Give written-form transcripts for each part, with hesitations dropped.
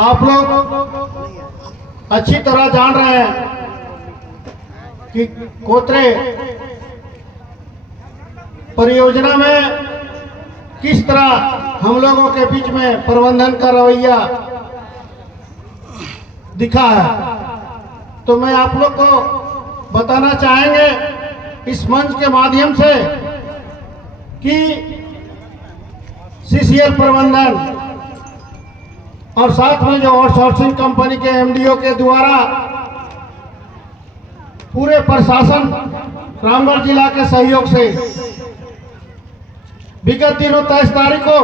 आप लोग अच्छी तरह जान रहे हैं कि कोतरे परियोजना में किस तरह हम लोगों के बीच में प्रबंधन का रवैया दिखा है। तो मैं आप लोग को बताना चाहेंगे इस मंच के माध्यम से कि सीसीएल प्रबंधन और साथ में जो आउटसोर्सिंग कंपनी के एमडीओ के द्वारा पूरे प्रशासन रामगढ़ जिला के सहयोग से विगत दिनों 23 तारीख को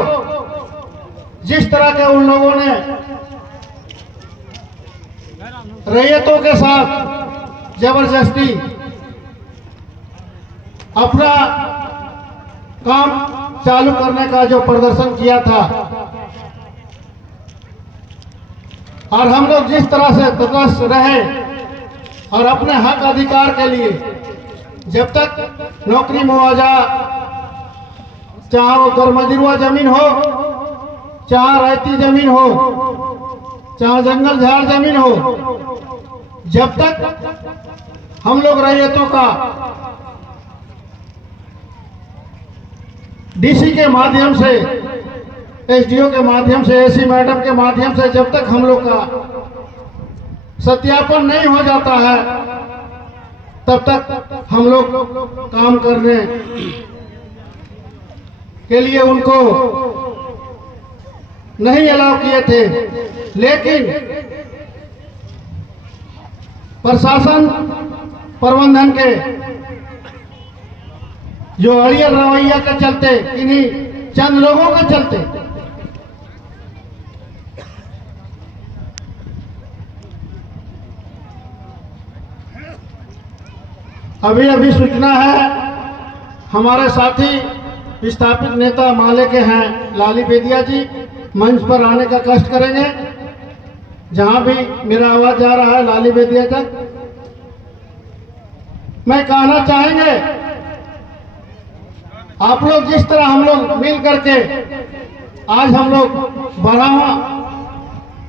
जिस तरह के उन लोगों ने रैयतों के साथ जबरदस्ती अपना काम चालू करने का जो प्रदर्शन किया था और हम लोग जिस तरह से तटस्थ रहे और अपने हक अधिकार के लिए जब तक नौकरी मुआवजा, चाहे वो गरमजरुआ जमीन हो, चाहे रैती जमीन हो, चाहे जंगल झाड़ जमीन हो, जब तक हम लोग रैयतों का डीसी के माध्यम से, एसडीओ के माध्यम से, एसी मैडम के माध्यम से जब तक हम लोग का सत्यापन नहीं हो जाता है तब तक हम लोग काम करने के लिए उनको नहीं अलाउ किए थे। लेकिन प्रशासन प्रबंधन के जो अड़ियल रवैया के चलते, किन्हीं चंद लोगों के चलते अभी सूचना है, हमारे साथी विस्थापित नेता माले के हैं लाली बेदिया जी मंच पर आने का कष्ट करेंगे। जहां भी मेरा आवाज जा रहा है लाली बेदिया तक मैं कहना चाहेंगे, आप लोग जिस तरह हम लोग मिल करके आज हम लोग 12वां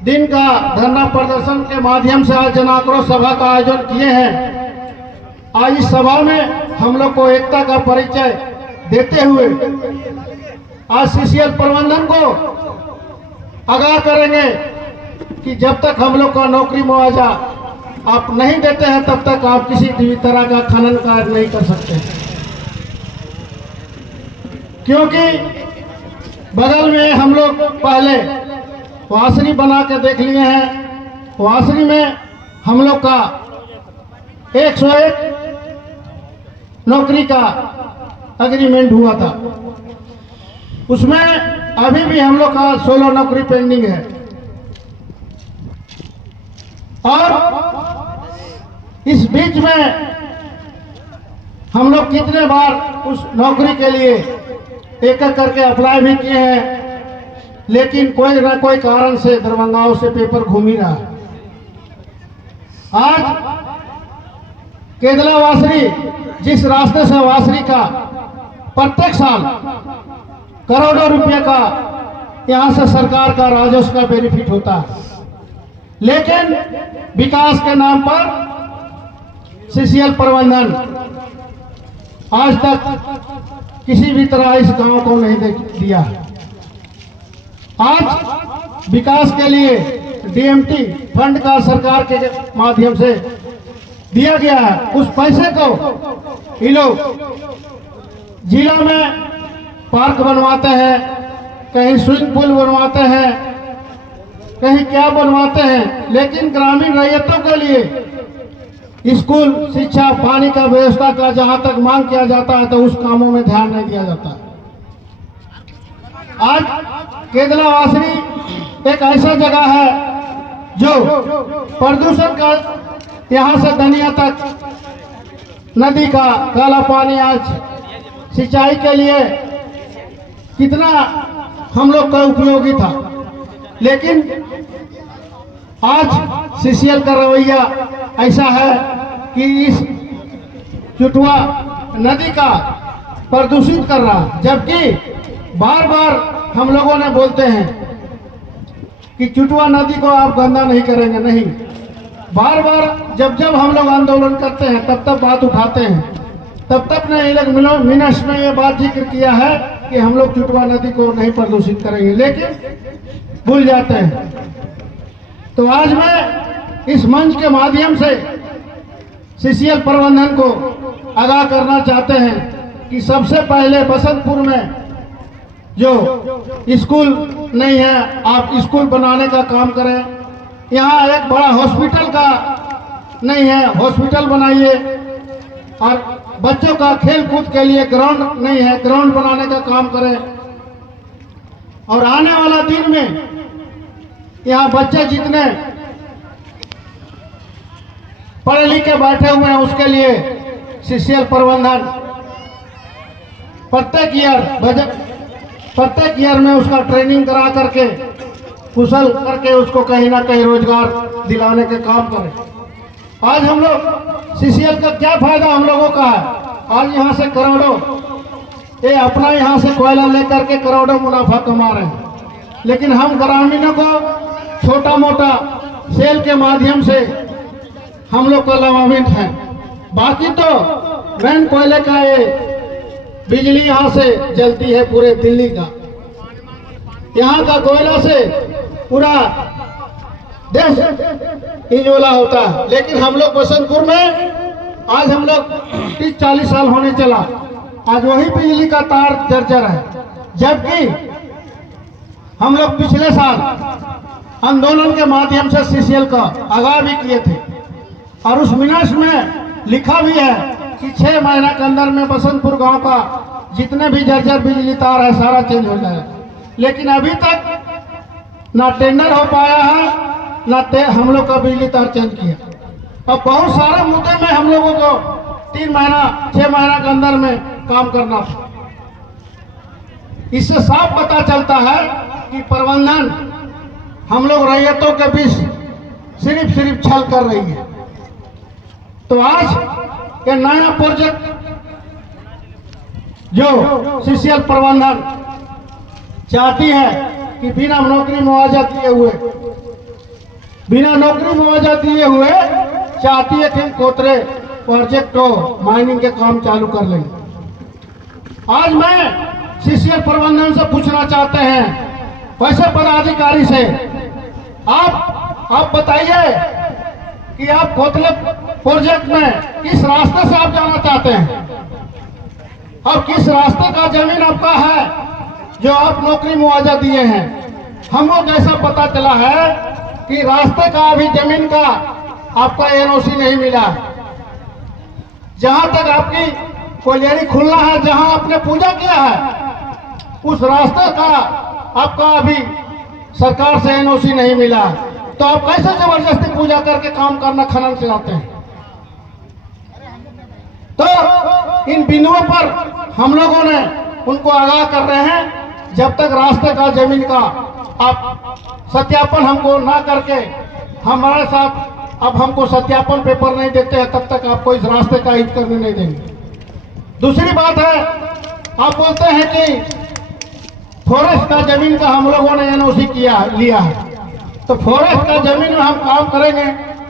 दिन का धरना प्रदर्शन के माध्यम से आज जन आक्रोश सभा का आयोजन किए हैं। आज इस सभा में हम लोग को एकता का परिचय देते हुए आज सीसीएल प्रबंधन को आगाह करेंगे कि जब तक हम लोग का नौकरी मुआवजा आप नहीं देते हैं तब तक आप किसी भी तरह का खनन कार्य नहीं कर सकते, क्योंकि बगल में हम लोग पहले वासनी बना के देख लिए हैं। वासनी में हम लोग का 101 नौकरी का एग्रीमेंट हुआ था, उसमें अभी भी हम लोग का 16 नौकरी पेंडिंग है। और इस बीच में हम लोग कितने बार उस नौकरी के लिए एक एक करके अप्लाई भी किए हैं, लेकिन कोई ना कोई कारण से दरभंगाओं से पेपर घूम ही रहा है। आज केदला वासरी, जिस रास्ते से वासरी का प्रत्येक साल करोड़ों रुपए का यहां से सरकार का राजस्व का बेनिफिट होता है, लेकिन विकास के नाम पर सीसीएल प्रबंधन आज तक किसी भी तरह इस गांव को नहीं दिया। आज विकास के लिए डीएमटी फंड का सरकार के माध्यम से दिया गया है। उस पैसे को ये लोग जिला में पार्क बनवाते हैं, कहीं स्विमिंग पूल बनवाते हैं, कहीं क्या बनवाते हैं, लेकिन ग्रामीण रैयतों के लिए स्कूल, शिक्षा, पानी का व्यवस्था का जहां तक मांग किया जाता है तो उस कामों में ध्यान नहीं दिया जाता। आज केदला वासरी एक ऐसा जगह है जो प्रदूषण का, यहां से दनिया तक नदी का काला पानी आज सिंचाई के लिए कितना हम लोग का उपयोगी था, लेकिन आज सीसीएल का रवैया ऐसा है कि इस चुटवा नदी का प्रदूषित कर रहा है। जबकि बार बार हम लोगों ने बोलते हैं कि चुटवा नदी को आप गंदा नहीं करेंगे, नहीं। बार बार जब जब हम लोग आंदोलन करते हैं तब तब बात उठाते हैं, तब तक ने ये लोग मिनट्स में ये बात जिक्र किया है कि हम लोग चुटवा नदी को नहीं प्रदूषित करेंगे, लेकिन भूल जाते हैं। तो आज मैं इस मंच के माध्यम से सीसीएल प्रबंधन को आगाह करना चाहते हैं कि सबसे पहले बसंतपुर में जो स्कूल नहीं है, आप स्कूल बनाने का काम करें। यहाँ एक बड़ा हॉस्पिटल का नहीं है, हॉस्पिटल बनाइए। और बच्चों का खेल कूद के लिए ग्राउंड नहीं है, ग्राउंड बनाने का काम करें। और आने वाला दिन में यहाँ बच्चे जितने पढ़े लिखे बैठे हुए हैं उसके लिए सीसीएल प्रबंधन प्रत्येक ईयर में उसका ट्रेनिंग करा करके कुशल करके उसको कहीं ना कहीं रोजगार दिलाने के काम करें। आज हम लोग सीसीएल का क्या फायदा हम लोगों का है? आज यहाँ से करोड़ों ये अपना यहाँ से कोयला लेकर के करोड़ों मुनाफा कमा रहे हैं, लेकिन हम ग्रामीणों को छोटा मोटा सेल के माध्यम से हम लोग को लाभान्वित हैं। बाकी तो मेन कोयले का ये बिजली यहाँ से जलती है पूरे दिल्ली का, यहाँ का कोयला से पूरा देश इंजोला होता है। लेकिन हम लोग बसंतपुर में आज हम लोग 30-40 साल होने चला, आज वही बिजली का तार जर्जर है। जबकि हम लोग पिछले साल आंदोलन के माध्यम से सीसीएल का आगाह भी किए थे और उस मिनट्स में लिखा भी है कि 6 महीना के अंदर में बसंतपुर गांव का जितने भी जर्जर बिजली तार है सारा चेंज हो जाएगा। लेकिन अभी तक ना टेंडर हो पाया है, ना हम लोग का बिजली तार चेंज किया। और बहुत सारे मुद्दे में हम लोगों को 3 महीना 6 महीना के अंदर में काम करना था। इससे साफ पता चलता है कि प्रबंधन हम लोग रैयतों के बीच सिर्फ छल कर रही है। तो आज ये नया प्रोजेक्ट जो सीसीएल प्रबंधन चाहती है कि बिना नौकरी मुआवजा दिए हुए चाहती है कि हम कोतरे प्रोजेक्ट को माइनिंग के काम चालू कर लेंगे। आज मैं सीसीएल प्रबंधन से पूछना चाहते हैं, वैसे पदाधिकारी से, आप बताइए कि आप कोतले प्रोजेक्ट में किस रास्ते से आप जाना चाहते हैं और किस रास्ते का जमीन आपका है जो आप नौकरी मुआवजा दिए हैं। हमको जैसा पता चला है कि रास्ते का अभी जमीन का आपका एनओसी नहीं मिला। जहां तक आपकी कोयलेरी खुलना है, जहां आपने पूजा किया है, उस रास्ते का आपका अभी सरकार से एनओसी नहीं मिला। तो आप कैसे जबरदस्ती पूजा करके काम करना खनन चलाते हैं? तो इन बिंदुओं पर हम लोगों ने उनको आगाह कर रहे हैं, जब तक रास्ते का जमीन का आप सत्यापन हमको ना करके हमारे साथ अब हमको सत्यापन पेपर नहीं देते हैं, तब तक आपको इस रास्ते का यूज करने नहीं देंगे। दूसरी बात है, आप बोलते हैं कि फॉरेस्ट का जमीन का हम लोगों ने एनओसी लिया है, तो फॉरेस्ट का जमीन में हम काम करेंगे।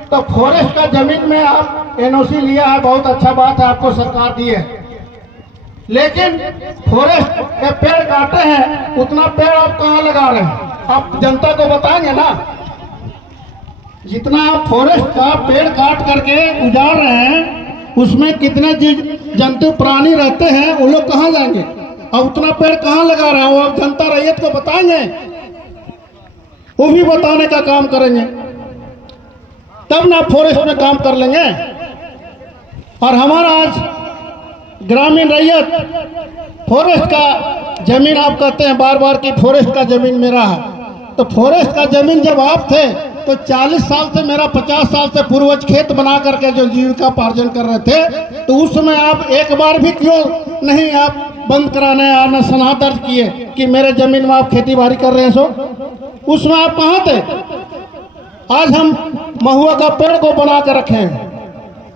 तो फॉरेस्ट का जमीन में आप एनओसी लिया है, बहुत अच्छा बात है, आपको सरकार दी है। लेकिन फॉरेस्ट के पेड़ काटे हैं, उतना पेड़ आप कहाँ लगा रहे हैं? आप जनता को बताएंगे ना। जितना आप फॉरेस्ट का पेड़ काट करके उजाड़ रहे हैं, उसमें कितने जीव जंतु प्राणी रहते हैं, वो लोग कहाँ जाएंगे? और उतना पेड़ कहाँ लगा रहे हैं वो आप जनता रैयत को बताएंगे? वो भी बताने का काम करेंगे, तब ना फॉरेस्ट में काम कर लेंगे। और हमारा आज ग्रामीण रैयत फॉरेस्ट का जमीन, आप कहते हैं बार बार कि फॉरेस्ट का जमीन मेरा है, तो फॉरेस्ट का जमीन जब आप थे तो 40 साल से, मेरा 50 साल से पूर्वज खेत बना करके जो जीविका पार्जन कर रहे थे, तो उस समय आप एक बार भी क्यों नहीं आप बंद कराने आना सनहा दर्ज किए कि मेरे जमीन में आप खेती बाड़ी कर रहे हैं? सो उसमें आप कहाँ थे? आज हम महुआ का पेड़ को बना कर रखे हैं।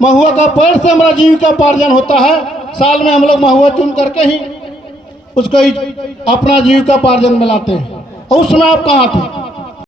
महुआ का पेड़ से हमारा जीविका पार्जन होता है। साल में हम लोग महुआ चुन करके ही उसको अपना जीविका पार्जन में लाते हैं। और उसमें आप कहाँ थे?